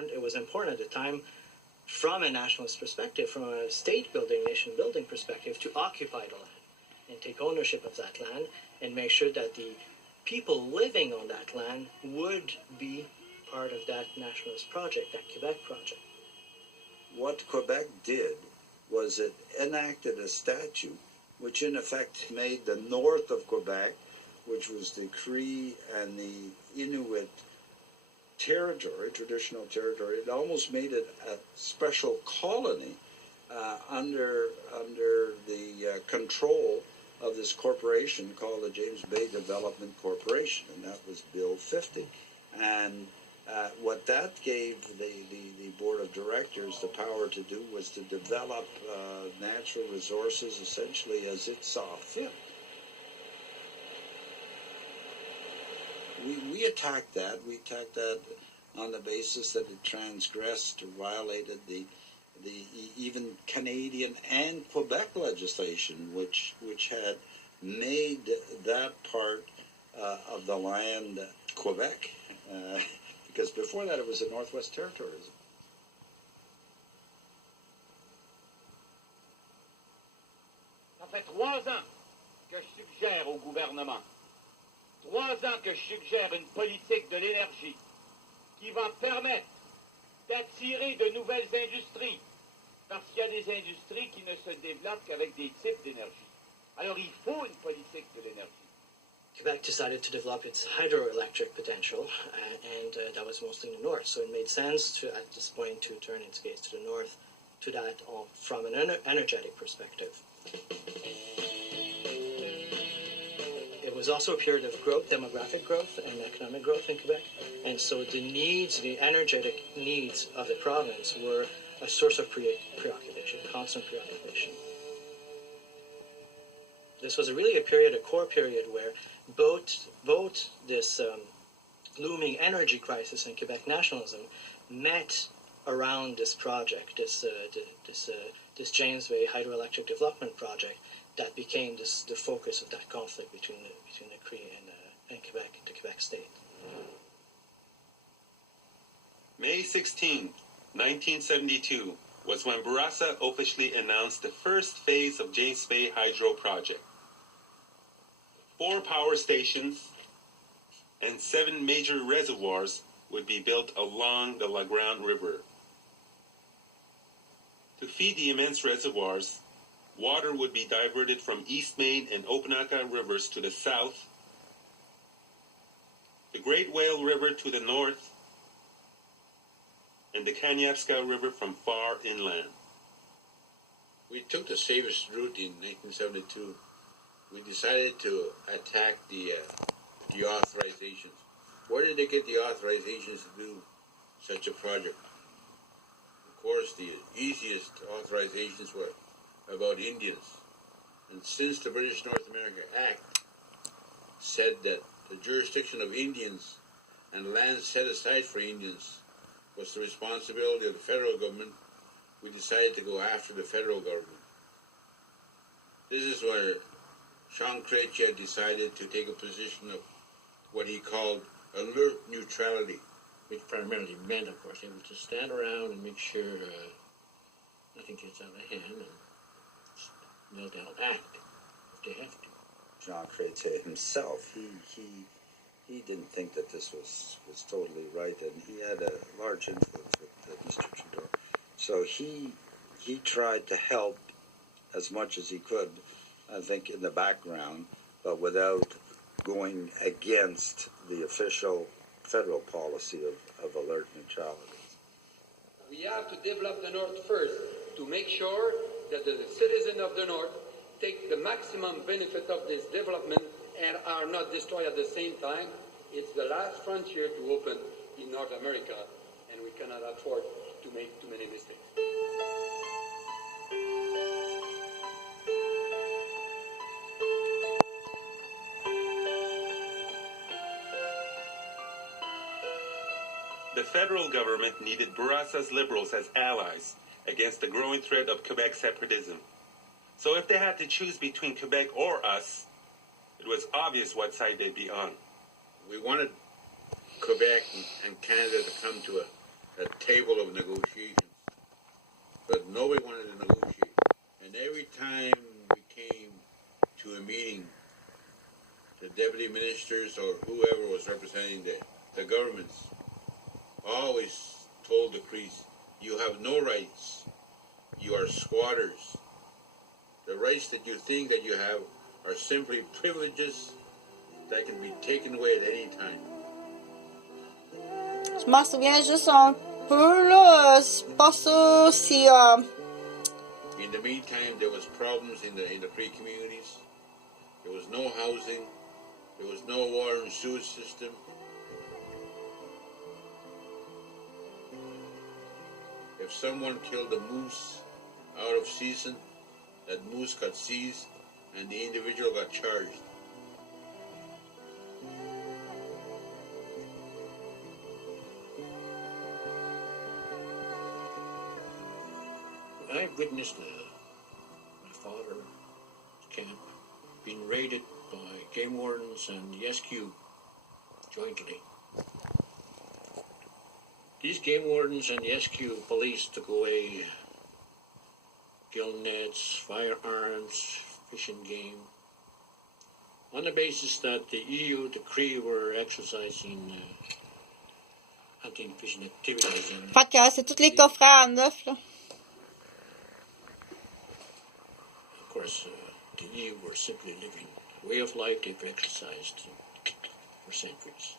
important. It was important at the time from a nationalist perspective, from a state building, nation building perspective, to occupy the land and take ownership of that land and make sure that the people living on that land would be part of that nationalist project, that Quebec project. What Quebec did was it enacted a statute which in effect made the north of Quebec, which was the Cree and the Inuit territory, traditional territory, it almost made it a special colony under the control of this corporation called the James Bay Development Corporation, and that was Bill 50. And what that gave the Board of Directors the power to do was to develop natural resources essentially as it saw fit. We attacked that. We attacked that on the basis that it transgressed or violated the even Canadian and Quebec legislation, which had made that part of the land Quebec, because before that it was the Northwest Territories. Ça fait 3 ans que je suggère au gouvernement, 3 ans que je suggère une politique de l'énergie qui va permettre d'attirer de nouvelles industries, parce qu'il y a des industries qui ne se développent qu'avec des types d'énergie. Alors il faut une politique de l'énergie. Quebec decided to develop its hydroelectric potential, and that was mostly in the north. So it made sense to, at this point, to turn its gaze to the north, to that from an energetic perspective. It was also a period of growth, demographic growth, and economic growth in Quebec, and so the needs, the energetic needs of the province were a source of preoccupation, constant preoccupation. This was really a period, a core period, where both this looming energy crisis and Quebec nationalism met around this project, this James Bay hydroelectric development project that became the focus of that conflict between the Cree and Quebec, the Quebec state. May 16, 1972 was when Bourassa officially announced the first phase of James Bay Hydro project. 4 power stations and 7 major reservoirs would be built along the La Grande River. To feed the immense reservoirs, water would be diverted from East Main and Opunaka rivers to the south, the Great Whale River to the north, and the Kaniapska River from far inland. We took the safest route in 1972. We decided to attack the authorizations. Where did they get the authorizations to do such a project? Of course, the easiest authorizations were about Indians. And since the British North America Act said that the jurisdiction of Indians and land set aside for Indians was the responsibility of the federal government, we decided to go after the federal government. This is where Jean Chrétien decided to take a position of what he called alert neutrality. Which primarily meant, of course, able to stand around and make sure nothing gets out of hand, and no doubt act if they have to. Jean Chrétien himself, he didn't think that this was totally right, and he had a large influence with Mr. Trudeau. So he tried to help as much as he could, I think, in the background, but without going against the official federal policy of alert neutrality. We have to develop the North first to make sure that the citizens of the North take the maximum benefit of this development and are not destroyed at the same time. It's the last frontier to open in North America, and we cannot afford to make too many mistakes. The federal government needed Bourassa's Liberals as allies against the growing threat of Quebec separatism. So if they had to choose between Quebec or us, it was obvious what side they'd be on. We wanted Quebec and Canada to come to a table table of negotiations, but nobody wanted to negotiate. And every time we came to a meeting, the deputy ministers or whoever was representing the governments always told the Crees, you have no rights. You are squatters. The rights that you think that you have are simply privileges that can be taken away at any time. Je m'en souviens juste un peu, là. C'est pas ça si... In the meantime, there was problems in the Cree communities. There was no housing. There was no water and sewage system. If someone killed a moose out of season, that moose got seized and the individual got charged. I witnessed my father's camp being raided by game wardens and the SQ jointly. These game wardens and the SQ police took away gill nets, firearms, fishing game, on the basis that the EU, the Cree, were exercising hunting fishing activities. Fait que c'est tous les coffrets à neuf, là. Of course, the EU were simply living a way of life they've exercised for centuries.